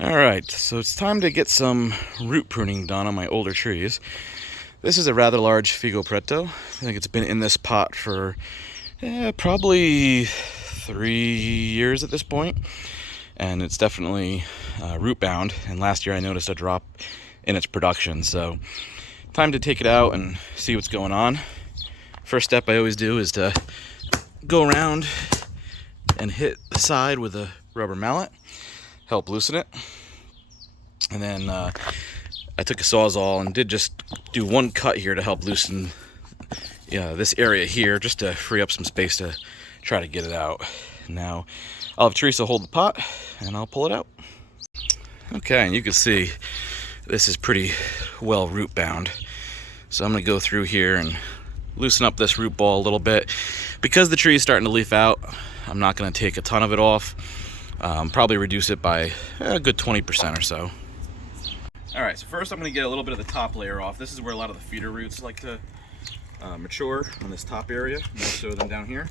Alright, so it's time to get some root pruning done on my older trees. This is a rather large Figo Preto. I think it's been in this pot for probably 3 years at this point, and it's definitely root bound, and last year I noticed a drop in its production, so time to take it out and see what's going on. First step I always do is to go around and hit the side with a rubber mallet, help loosen it. And then I took a Sawzall and did just do one cut here to help loosen this area here, just to free up some space to try to get it out. Now I'll have Teresa hold the pot and I'll pull it out. Okay, and you can see this is pretty well root bound. So I'm going to go through here and loosen up this root ball a little bit. Because the tree is starting to leaf out, I'm not going to take a ton of it off. Probably reduce it by a good 20% or so. Alright, so first I'm going to get a little bit of the top layer off. This is where a lot of the feeder roots like to mature, on this top area, more so than down here.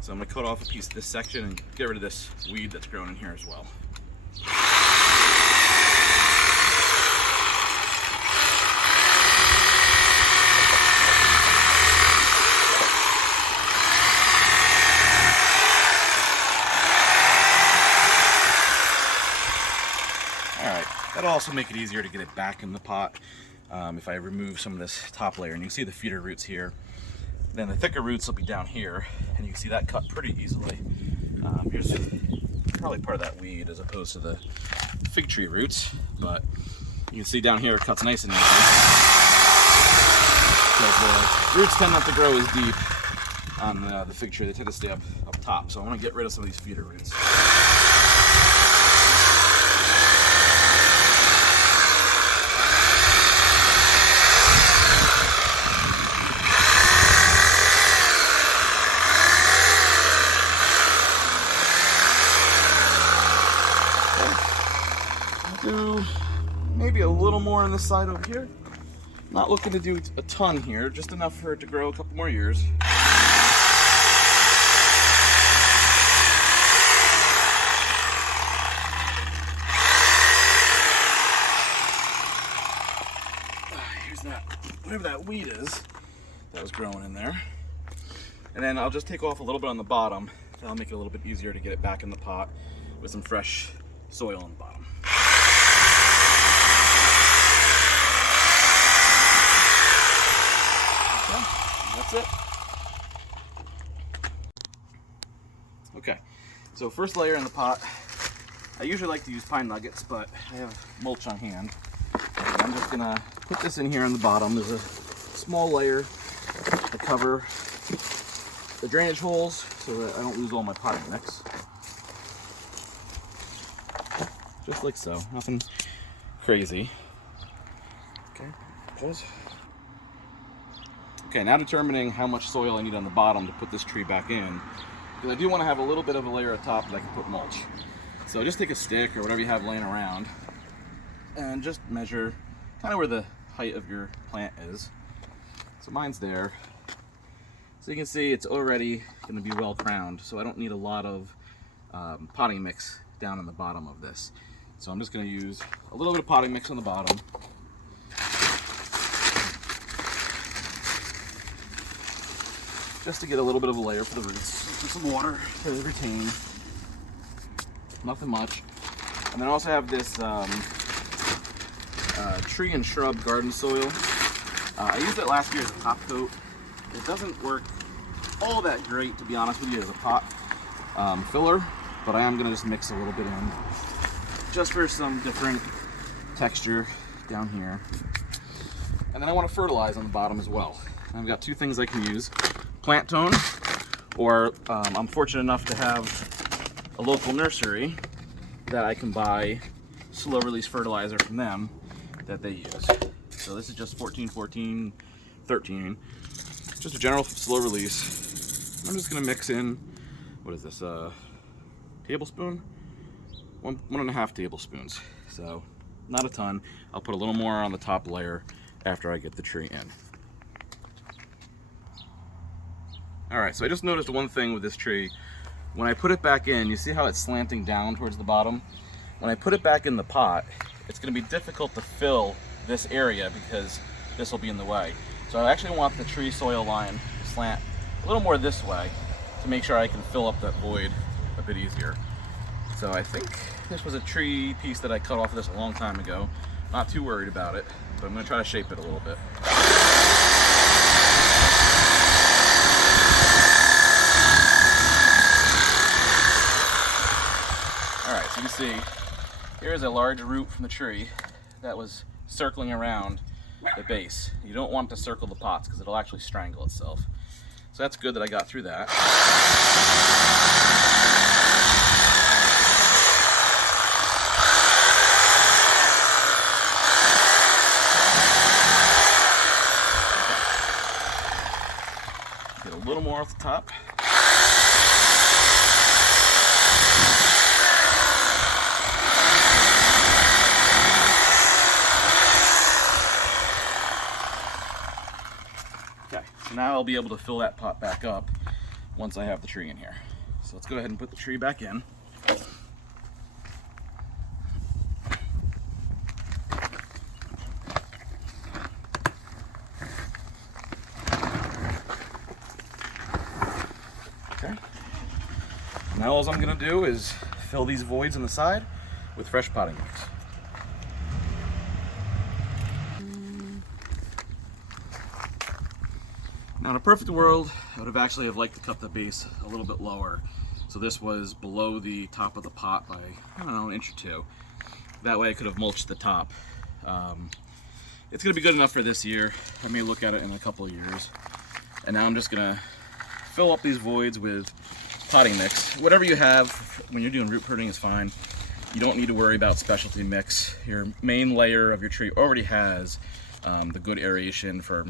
So I'm going to cut off a piece of this section and get rid of this weed that's grown in here as well. That'll also make it easier to get it back in the pot if I remove some of this top layer. And you can see the feeder roots here. Then the thicker roots will be down here, and you can see that cut pretty easily. Here's probably part of that weed as opposed to the fig tree roots, but you can see down here it cuts nice and easy. Because the roots tend not to grow as deep on the fig tree. They tend to stay up top. So I want to get rid of some of these feeder roots. Do maybe a little more on this side over here. Not looking to do a ton here, just enough for it to grow a couple more years. Here's that, whatever that weed is that was growing in there. And then I'll just take off a little bit on the bottom. That'll make it a little bit easier to get it back in the pot with some fresh soil on the bottom. That's it. Okay, so first layer in the pot. I usually like to use pine nuggets, but I have mulch on hand. I'm just gonna put this in here on the bottom. There's a small layer to cover the drainage holes so that I don't lose all my potting mix. Just like so, nothing crazy. Okay, pause. Okay, now determining how much soil I need on the bottom to put this tree back in, because I do want to have a little bit of a layer at top that I can put mulch. So just take a stick or whatever you have laying around and just measure kind of where the height of your plant is. So mine's there. So you can see it's already going to be well crowned, so I don't need a lot of potting mix down in the bottom of this. So I'm just going to use a little bit of potting mix on the bottom. Just to get a little bit of a layer for the roots. Put some water to retain. Nothing much. And then I also have this tree and shrub garden soil. I used it last year as a top coat. It doesn't work all that great, to be honest with you, as a pot filler, but I am going to just mix a little bit in just for some different texture down here. And then I want to fertilize on the bottom as well. I've got two things I can use. Plant tone, or I'm fortunate enough to have a local nursery that I can buy slow release fertilizer from them that they use. So this is just 14-14-13, just a general slow release. I'm just gonna mix in, what is this, tablespoon? One and a half tablespoons. So not a ton. I'll put a little more on the top layer after I get the tree in. Alright, so I just noticed one thing with this tree. When I put it back in, you see how it's slanting down towards the bottom? when I put it back in the pot, it's going to be difficult to fill this area because this will be in the way. So I actually want the tree soil line to slant a little more this way to make sure I can fill up that void a bit easier. So I think this was a tree piece that I cut off of this a long time ago. Not too worried about it, but I'm going to try to shape it a little bit. Alright, so you can see, here's a large root from the tree that was circling around the base. You don't want to circle the pots because it'll actually strangle itself. So that's good that I got through that. Okay. Get a little more off the top. Okay, so now I'll be able to fill that pot back up once I have the tree in here. So let's go ahead and put the tree back in. Okay. Now all I'm going to do is fill these voids on the side with fresh potting mix. Now in a perfect world, I would have actually liked to cut the base a little bit lower. So this was below the top of the pot by, I don't know, an inch or two. That way I could have mulched the top. It's going to be good enough for this year. I may look at it in a couple of years. And now I'm just going to fill up these voids with potting mix. Whatever you have when you're doing root pruning is fine. You don't need to worry about specialty mix. Your main layer of your tree already has the good aeration for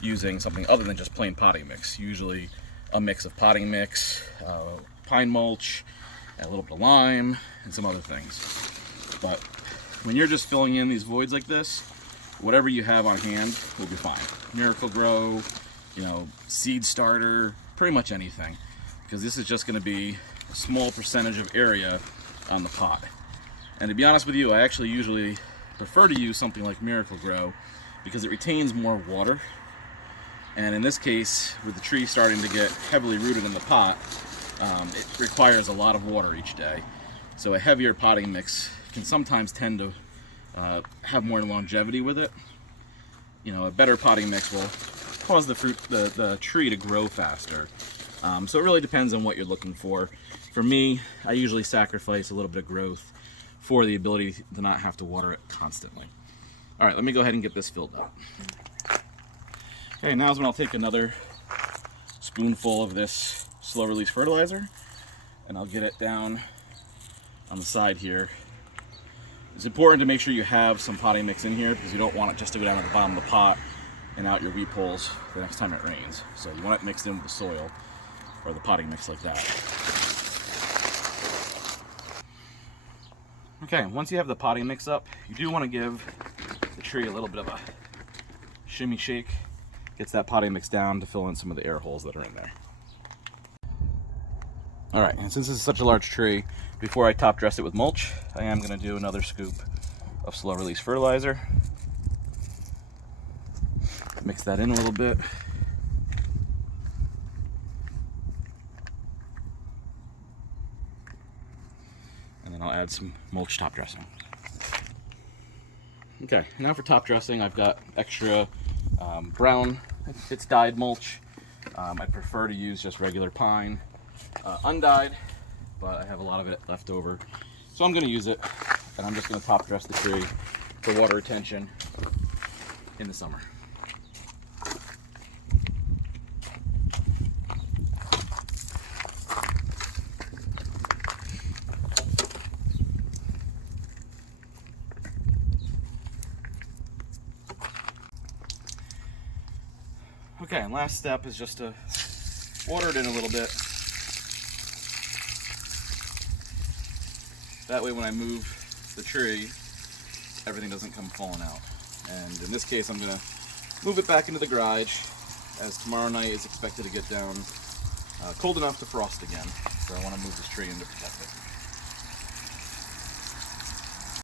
using something other than just plain potting mix. Usually a mix of potting mix, pine mulch, and a little bit of lime, and some other things. But when you're just filling in these voids like this, whatever you have on hand will be fine. Miracle Grow, you know, seed starter, pretty much anything. Because this is just going to be a small percentage of area on the pot. And to be honest with you, I actually usually prefer to use something like Miracle Grow because it retains more water. And in this case, with the tree starting to get heavily rooted in the pot, it requires a lot of water each day. So a heavier potting mix can sometimes tend to have more longevity with it. You know, a better potting mix will cause the tree to grow faster. So it really depends on what you're looking for. For me, I usually sacrifice a little bit of growth for the ability to not have to water it constantly. All right, let me go ahead and get this filled up. Okay, now's when I'll take another spoonful of this slow release fertilizer and I'll get it down on the side here. It's important to make sure you have some potting mix in here because you don't want it just to go down at the bottom of the pot and out your weed poles the next time it rains. So you want it mixed in with the soil or the potting mix like that. Okay, once you have the potting mix up, you do want to give the tree a little bit of a shimmy shake. Gets that potting mix down to fill in some of the air holes that are in there. All right, and since this is such a large tree, before I top dress it with mulch, I am going to do another scoop of slow release fertilizer. Mix that in a little bit. And then I'll add some mulch top dressing. Okay, now for top dressing, I've got extra brown, it's dyed mulch. I prefer to use just regular pine, undyed, but I have a lot of it left over. So I'm going to use it, and I'm just going to top dress the tree for water retention in the summer. Okay, and last step is just to water it in a little bit. That way when I move the tree, everything doesn't come falling out. And in this case, I'm going to move it back into the garage, as tomorrow night is expected to get down cold enough to frost again. So I want to move this tree in to protect it.